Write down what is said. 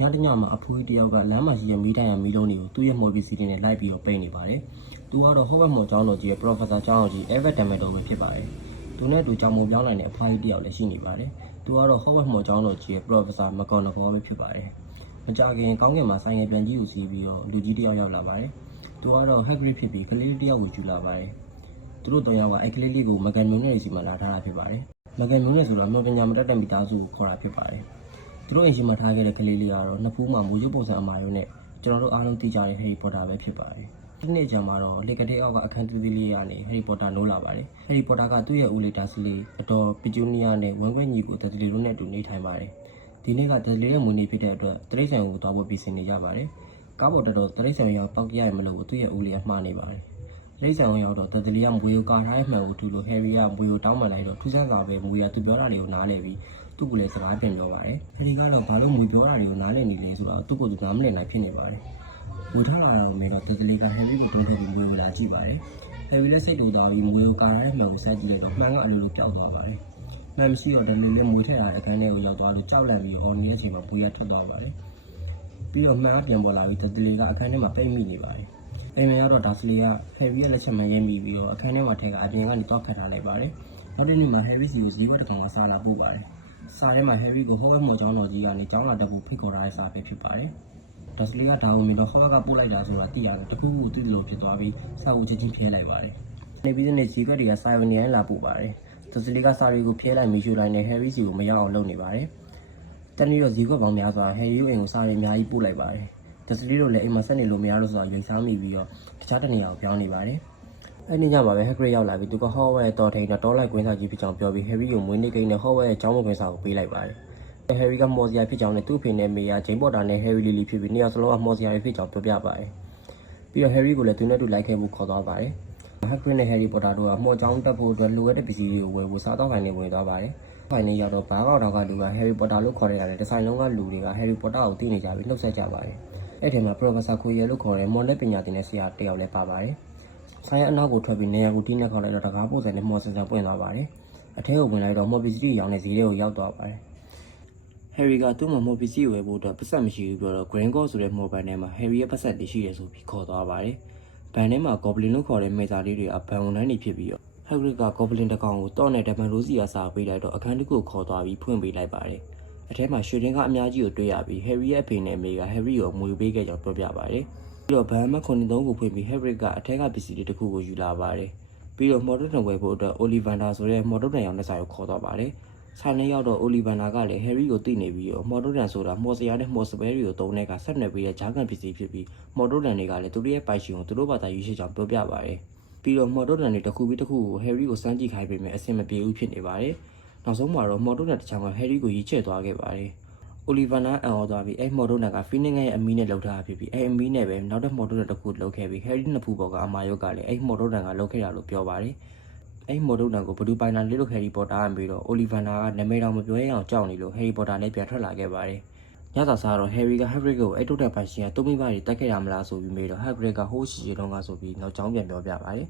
ညတညမှာအဖိုးကြီးတယောက်ကလမ်းမှာရှိတဲ့မီးတိုင်ရမီးလုံးတွေကိုသူ့ရဲ့မော်ပီစီတွေနဲ့လိုက်ပြီးတော့ပိတ်နေပါတယ်။သူကတော့ဟော့ဘတ်မော်ကျောင်းတော်ကြီးရဲ့ Professor ကျောင်းတော်ကြီး Everett Dumbledore ပဲဖြစ်ပါတယ်။သူနဲ့အတူကျောင်းမပြောင်းနိုင်တဲ့အဖိုးကြီးတယောက်လည်းရှိနေပါတယ်။သူကတော့ဟော့ဘတ်မော်ကျောင်းတော်ကြီးရဲ့ Professor McGonagall ပဲဖြစ်ပါတယ်။မကြခင်ကောင်းကင်မှာဆိုင်ငယ်ပြန်ကြီးကိုစီးပြီးတော့လူကြီးတယောက်ရောက်လာပါတယ်။သူကတော့ Hagrid ဖြစ်ပြီးကလေးလေးတယောက်ကိုယူလာပါတယ်။သူတို့တောင်ရောက်ကအဲ့ကလေးလေးကိုမကန်မျိုးနဲ့စီမလာထားတာဖြစ်ပါတယ်။မကန်မျိုးနဲ့ဆိုတော့မြောပညာမတတ်တဲ့မိသားစုကိုခေါ်တာဖြစ်ပါတယ်။ သူတို့အိမ်ရှိမှာထားခဲ့တဲ့ကလေးလေးကတော့နှစ်ဖူးမှာမူရုပ်ပုံစံအမာရုံနဲ့ကျွန်တော်တို့အားလုံးသိကြတဲ့ Harry Potter ပဲဖြစ်ပါတယ်။ဒီနေ့ကျမှတော့လေကတဲ့အောက်ကအခန်းသေးသေးလေးကနေ Harry Potter နိုးလာပါတယ်။ Harry Potter ကသူ့ရဲ့ဦးလေးတာစီလေးအတော်ပီကျူနီယာနဲ့ဝမ်ခွင့်ညီကိုတတလီတို့နဲ့အတူနေထိုင်ပါတယ်။ဒီနေ့ကတတလီရဲ့မွေးနေ့ဖြစ်တဲ့အတွက်တရိတ်ဆန်ကိုသွားဖို့ပြင်ဆင်နေကြပါတယ်။ကားပေါ်တက်တော့တရိတ်ဆန်ရောက်ပောက်ကြရမလို့သူ့ရဲ့ဦးလေးအမှားနေပါတယ်။လိမ့်ဆန်ဝင်ရောက်တော့တတလီကမွေကိုကာထားတဲ့မှန်ကိုထူလို့ဟယ်ရီကမွေကိုတောင်းပန်လိုက်တော့ထူးဆန်းစွာပဲမွေကသူပြောတာတွေကိုနားလည်ပြီး သူ့ကိုလည်းစကားပြန်ပြောပါတယ်။ဟယ်ရီကတော့ဘာလို့မွေပြောတာတွေကိုနားလည်နေလဲဆိုတော့သူ့ကိုယ်သူနားမလည်နိုင်ဖြစ်နေပါတယ်။မွေထားလာတော့မေတော့တတလီကဟယ်ရီကိုတွန်းထည့်ပြီးမွေကိုလာကြည့်ပါတယ်။ဟယ်ရီလည်းစိတ်တူသွားပြီးမွေကိုကာထားတဲ့မှန်ကိုဆက်ကြည့်လိုက်တော့မှန်ကအလိုလိုပျောက်သွားပါတယ်။မှန်မရှိတော့တလီလည်းမွေထည့်လာတဲ့အခန်းထဲကိုရောက်သွားလို့ကြောက်လန့်ပြီးအော်နေတဲ့အချိန်မှာမွေကထွက်သွားပါတယ်။ပြီးတော့မှန်ကပြန်ပေါ်လာပြီးတတလီကအခန်းထဲမှာပိတ်မိနေပါတယ်။အိမ်မရတော့ဒါစလီကဟယ်ရီရဲ့လက်ချက်မှန်ရိုက်မိပြီးတော့အခန်းထဲမှာထက်ကအပြင်ကနေတော့ခတ်ထားလိုက်ပါတယ်။နောက်တစ်နေ့မှာဟယ်ရီစီကိုဈေးဘက်တစ်ကောင်ကစားလာပို့ပါတယ်။ စားထဲမှာဟယ်ရီကိုဟောဝဲမော်ကျောင်းတော်ကြီးကနေကျောင်းလာတက်ဖို့ဖိတ်ခေါ်ထားတဲ့စာပဲဖြစ်ပါတယ်။ဒါစလီကဒါကိုမြင်တော့ဟောဝဲကပို့လိုက်တာဆိုတာသိရတယ်။တခုခုသိလို့ဖြစ်သွားပြီးစာကိုချက်ချင်းဖြဲလိုက်ပါတယ်။နေပြီးတဲ့နေ့ဈေးကွက်တွေကစာဝင်နေတိုင်းလာပို့ပါတယ်။ဒါစလီကစာတွေကိုဖြဲလိုက်မိရှူလိုက်နဲ့ဟယ်ရီစီကိုမရောက်အောင်လုပ်နေပါတယ်။တနေ့တော့ဈေးကွက်ပေါင်းများစွာဟယ်ရီကိုအိမ်ကိုစာတွေအများကြီးပို့လိုက်ပါတယ်။ဒါစလီတို့လည်းအိမ်မှာဆက်နေလို့မရလို့ဆိုတော့ရိတ်စားမိပြီးတော့တခြားတနေရာကိုပြောင်းနေပါတယ်။ အဲ့ဒီညမှာပဲ Hagrid ရောက်လာပြီးသူက Hogwarts ရဲ့တော်ထိန်တော့တောလိုက်ကွင်းစားကြီးဖြစ်ကြောင်းပြောပြီး Harry ကိုမွေးနေ့ကိန်းနဲ့ Hogwarts ရဲ့ကျောင်းမကွင်းစားကိုပေးလိုက်ပါတယ်။ Harry ကမော်စရာဖြစ်ကြောင်းနဲ့သူ့အဖေနဲ့မေယာ Jane Potter နဲ့ Harry Lily ဖြစ်ပြီးနှစ်ယောက်စလုံးကမော်စရာတွေဖြစ်ကြောင်းပြောပြပါတယ်။ပြီးတော့ Harry ကိုလည်းသူနဲ့တူလိုက်ခဲ့မှုခေါ်သွားပါတယ်။ Hagrid နဲ့ Harry Potter တို့ကမော်ကျောင်းတက်ဖို့အတွက်လိုအပ်တဲ့ပစ္စည်းတွေကိုဝယ်ဖို့စားတော့ခိုင်းနေဝင်သွားပါတယ်။ခိုင်းနေရောက်တော့ဘာကောက်တော့ကလူက Harry Potter လို့ခေါ်တဲ့ရတယ်ဒီဇိုင်းလုံးကလူတွေက Harry Potter ကိုသိနေကြပြီးနှုတ်ဆက်ကြပါတယ်။အဲ့ဒီမှာ Professor Quirrell လို့ခေါ်တဲ့မော်လက်ပညာသင်တဲ့ဆရာတစ်ယောက်လည်းပါပါတယ်။ ဆိုင်ရအနောက်ကိုထွက်ပြီးနေရာကိုတီးနဲ့ခေါက်လိုက်တော့တကားပုံစံနဲ့မော်စင်ဆန်ပွင့်သွားပါတယ်။အထဲကိုဝင်လိုက်တော့မော်ပီစီရောင်းတဲ့ဈေးထဲကိုရောက်သွားပါတယ်။ Harry ကသူ့မှာမော်ပီစီဝယ်ဖို့အတွက်ပတ်ဆက်မရှိဘူးပြောတော့ Green Gold ဆိုတဲ့မော်ဘန်ထဲမှာ Harry ရဲ့ပတ်ဆက်တွေရှိတယ်ဆိုပြီးခေါ်သွားပါတယ်။ဘန်ထဲမှာ Goblin လို့ခေါ်တဲ့မေဇာလေးတွေကဘန်ဝန်ထမ်းတွေဖြစ်ပြီးတော့ Hagrid က Goblin တစ်ကောင်ကိုတော့နဲ့ဒမန်ရိုစီကစာပေးလိုက်တော့အခန်းတစ်ခုကိုခေါ်သွားပြီးဖွင့်ပေးလိုက်ပါတယ်။အထဲမှာရွှေတင်းကအများကြီးကိုတွေ့ရပြီး Harry ရဲ့အဖေနဲ့အမေက Harry ကိုအမွေပေးခဲ့ကြောင်းပြောပြပါတယ်။ ပြီးတော့ဗန်မခွန်သုံးကိုဖွင့်ပြီး Hagrid ကအထက်ကပစ္စည်းတွေတစ်ခုကိုယူလာပါတယ်။ပြီးတော့မော်ဒန်ဝယ်ဖို့အတွက် Ollivander ဆိုတဲ့မော်ဒန်ရောင်တဲ့ဆိုင်ကိုခေါ်သွားပါတယ်။ဆိုင်ထဲရောက်တော့ Ollivander ကလည်း Harry ကိုသိနေပြီးတော့မော်ဒန်ဆိုတာမော်စရာနဲ့မော်စပယ်တွေကိုတုံးတဲ့ကဆက်နွယ်ပြီးတဲ့ဂျာကန်ပစ္စည်းဖြစ်ပြီးမော်ဒန်တွေကလည်းသူတို့ရဲ့ပိုင်ရှင်ကိုသူတို့ဘာသာယူရှိကြောင်းပြောပြပါတယ်။ပြီးတော့မော်ဒန်တွေတစ်ခုပြီးတစ်ခုကို Harry ကိုစမ်းကြည့်ခိုင်းပေမဲ့အဆင်မပြေဘူးဖြစ်နေပါတယ်။နောက်ဆုံးမှာတော့မော်ဒန်တစ်ချောင်းက Harry ကိုရီးချဲ့သွားခဲ့ပါတယ်။အို လီဗာနာအန်အော်သွားပြီးအဲ့မော်ဒိုနာကဖီနစ်ငယ်ရဲ့အမီနဲ့လှုပ်ထားတာဖြစ်ပြီးအဲ့အမီနဲ့ပဲနောက်တဲ့မော်ဒိုနာတစ်ခုလှုပ်ခဲ့ပြီးဟယ်ရီနှစ်ဖူးပေါ်ကအမာယုတ်ကလည်းအဲ့မော်ဒိုနာကလှုပ်ခဲ့တာလို့ပြောပါတယ်အဲ့မော်ဒိုနာကိုဘဒူပိုင်နာလေးလို့ဟယ်ရီပေါ်တာကပြီးတော့အိုလီဗာနာကနာမည်တော်မပြောရအောင်ကြောက်နေလို့ဟယ်ရီပေါ်တာလည်းပြန်ထွက်လာခဲ့ပါတယ်ညစာစားတော့ဟယ်ရီကဟက်ဂရစ်ကိုအဲ့တုတ်တဲ့ပိုင်ရှင်ကတုံးမိပါတွေတက်ခဲ့ရမလားဆိုပြီးမေးတော့ဟက်ဂရစ်ကဟိုးရှိရှိတုန်းကဆိုပြီးနောက်ကျောင်းပြန်ပြောပြပါတယ်